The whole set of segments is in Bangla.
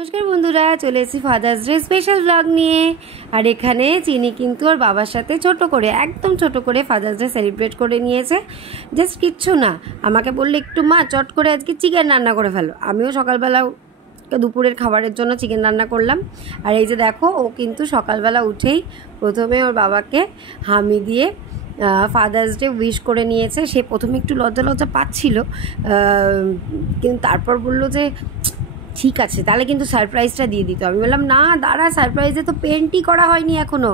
নমস্কার বন্ধুরা, চলে এসেছি ফাদার্স ডে স্পেশাল ব্লগ নিয়ে। আর এখানে চিনি কিন্তু ওর বাবার সাথে ছোট করে, একদম ছোট করে ফাদার্স ডে সেলিব্রেট করে নিয়েছে। জাস্ট কিচ্ছু না, আমাকে বললে একটু মা চট করে আজকে চিকেন রান্না করে ফেলো। আমিও সকালবেলা দুপুরের খাবারের জন্য চিকেন রান্না করলাম। আর এই যে দেখো, ও কিন্তু সকালবেলা উঠেই প্রথমে ওর বাবাকে হামি দিয়ে ফাদার্স ডে উইশ করে নিয়েছে। সে প্রথমে একটু লজ্জা লজ্জা পাচ্ছিল, কিন্তু তারপর বললো যে ঠিক আছে, তাহলে কিন্তু সারপ্রাইজটা দিয়ে দিত। আমি বললাম না দাঁড়া, সারপ্রাইজে তো পেন্টই করা হয়নি এখনও।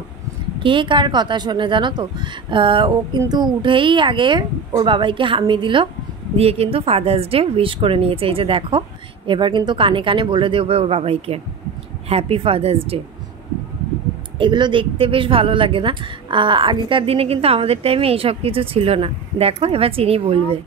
কে কার কথা শোনে জানো তো। ও কিন্তু উঠেই আগে ওর বাবাইকে হামি দিল, দিয়ে কিন্তু ফাদার্স ডে উইশ করে নিয়েছে। এই যে দেখো, এবার কিন্তু কানে কানে বলে দেবে ওর বাবাইকে হ্যাপি ফাদার্স ডে। এগুলো দেখতে বেশ ভালো লাগে না? আগেকার দিনে কিন্তু আমাদের টাইমে এইসব কিছু ছিল না। দেখো এবার চিনি বলবে।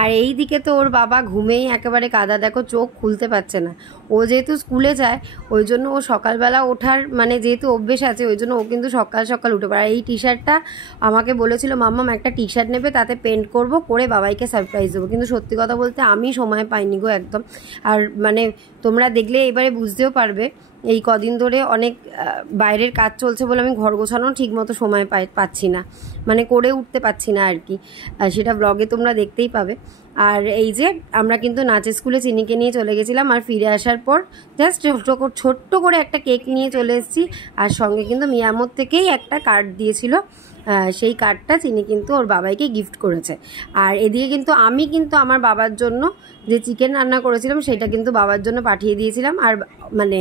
আর এই দিকে তো ওর বাবা ঘুমেই একেবারে কাদা, দেখো চোখ খুলতে পারছে না। ও যেহেতু স্কুলে যায় ওই জন্য ও সকালবেলা ওঠার মানে যেহেতু অভ্যেস আছে, ওই জন্য ও কিন্তু সকাল সকাল উঠে পড়ে। আর এই টি শার্টটা আমাকে বলেছিল মাম্মাম একটা টি শার্ট নেবে, তাতে পেন্ট করব, করে বাবাইকে সারপ্রাইজ দেবো। কিন্তু সত্যি কথা বলতে আমি সময় পাইনি গো একদম। আর মানে তোমরা দেখলে এবারে বুঝতেও পারবে, এই কদিন ধরে অনেক বাইরের কাজ চলছে বলে আমি ঘর গোছানো ঠিক মতো সময় পাচ্ছি না, মানে করে উঠতে পারছি না আর কি। সেটা ব্লগে তোমরা দেখতেই পাবে। আর এই যে আমরা কিন্তু নাচের স্কুলে চিনিকে নিয়ে চলে গেছিলাম, আর ফিরে আসার পর জাস্ট ছোট্ট করে একটা কেক নিয়ে চলে এসেছি। আর সঙ্গে কিন্তু মিয়ামোর থেকেই একটা কার্ড দিয়েছিল, সেই কার্ডটা চিনি কিন্তু ওর বাবাইকে গিফট করেছে। আর এদিকে কিন্তু আমি কিন্তু আমার বাবার জন্য যে চিকেন রান্না করেছিলাম সেটা কিন্তু বাবার জন্য পাঠিয়ে দিয়েছিলাম। আর মানে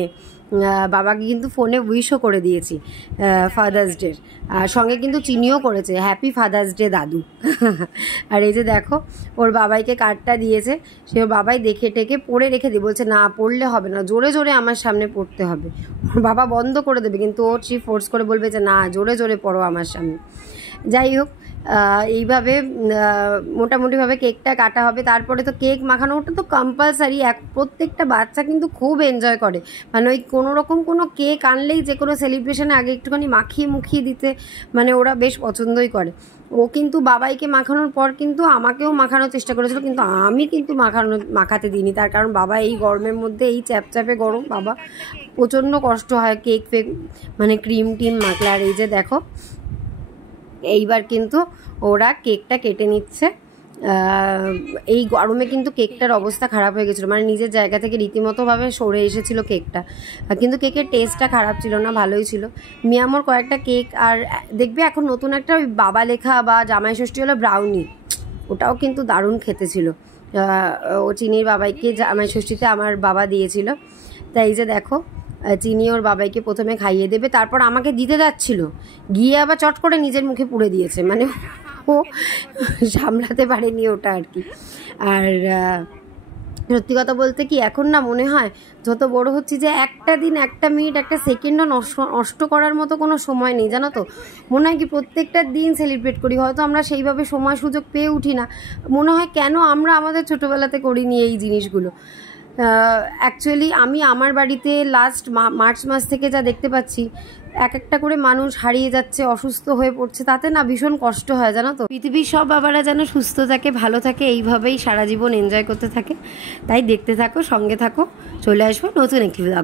বাবাকে কিন্তু ফোনে উইশও করে দিয়েছি ফাদার্স ডের। সঙ্গে কিন্তু চিনিও করেছে হ্যাপি ফাদার্স ডে দাদু। আর এই যে দেখো, ওর বাবাইকে কার্ডটা দিয়েছে, সে ওর বাবাই দেখে টেকে পড়ে রেখে দিয়ে বলছে না পড়লে হবে না, জোরে জোরে আমার সামনে পড়তে হবে। ওর বাবা বন্ধ করে দেবে, কিন্তু ও ঠিক ফোর্স করে বলবে যে না জোরে জোরে পড়ো আমার সামনে। যাই হোক, এইভাবে মোটামুটিভাবে কেকটা কাটা হবে। তারপরে তো কেক মাখানো, ওটা তো কম্পালসারি। প্রত্যেকটা বাচ্চা কিন্তু খুব এনজয় করে, মানে ওই কোনো রকম কোনো কেক আনলেই যে কোনো সেলিব্রেশনে আগে একটুখানি মুখিয়ে দিতে মানে ওরা বেশ পছন্দই করে। ও কিন্তু বাবাইকে মাখানোর পর কিন্তু আমাকেও মাখানোর চেষ্টা করেছিল, কিন্তু আমি কিন্তু মাখাতে দিইনি। তার কারণ বাবা এই গরমের মধ্যে, এই চ্যাপচ্যাপে গরম, বাবা প্রচণ্ড কষ্ট হয় কেক ফেক মানে ক্রিম টিম মাখলে। আর এই যে দেখো, এইবার কিন্তু ওরা কেকটা কেটে নিচ্ছে। এই গরমে কিন্তু কেকটার অবস্থা খারাপ হয়ে গেছিলো, মানে নিজের জায়গা থেকে রীতিমতোভাবে সরে এসেছিলো কেকটা। কিন্তু কেকের টেস্টটা খারাপ ছিল না, ভালোই ছিল। মিয়ামোর কয়েকটা কেক, আর দেখবে এখন নতুন একটা ওই বাবা লেখা বা জামাই ষষ্ঠী হলো ব্রাউনি, ওটাও কিন্তু দারুণ খেতে ছিল। ও চিনির বাবাইকে জামাই ষষ্ঠীতে আমার বাবা দিয়েছিল। তাই যে দেখো, চিনি ওর বাবাইকে প্রথমে খাইয়ে দেবে, তারপর আমাকে দিতে যাচ্ছিল, গিয়ে আবার চট করে নিজের মুখে পুড়ে দিয়েছে, মানে ও সামলাতে পারেনি ওটা আর কি। আর সত্যি কথা বলতে কি, এখন না মনে হয় যত বড় হচ্ছি যে একটা দিন, একটা মিনিট, একটা সেকেন্ডও নষ্ট করার মতো কোনো সময় নেই জানো তো। মনে হয় কি প্রত্যেকটা দিন সেলিব্রেট করি, হয়তো আমরা সেইভাবে সময় সুযোগ পেয়ে উঠি না। মনে হয় কেন আমরা আমাদের ছোটোবেলাতে করিনি এই জিনিসগুলো। অ্যাকচুয়ালি আমি আমার বাড়িতে লাস্ট মার্চ মাস থেকে যা দেখতে পাচ্ছি, এক একটা করে মানুষ হারিয়ে যাচ্ছে, অসুস্থ হয়ে পড়ছে, তাতে না ভীষণ কষ্ট হয় জানো তো। পৃথিবীর সব বাবারা যেন সুস্থ থাকে, ভালো থাকে, এইভাবেই সারা জীবন এনজয় করতে থাকে। তাই দেখতে থাকো, সঙ্গে থাকো, চলে আসবো নতুন একটি ব্লগ।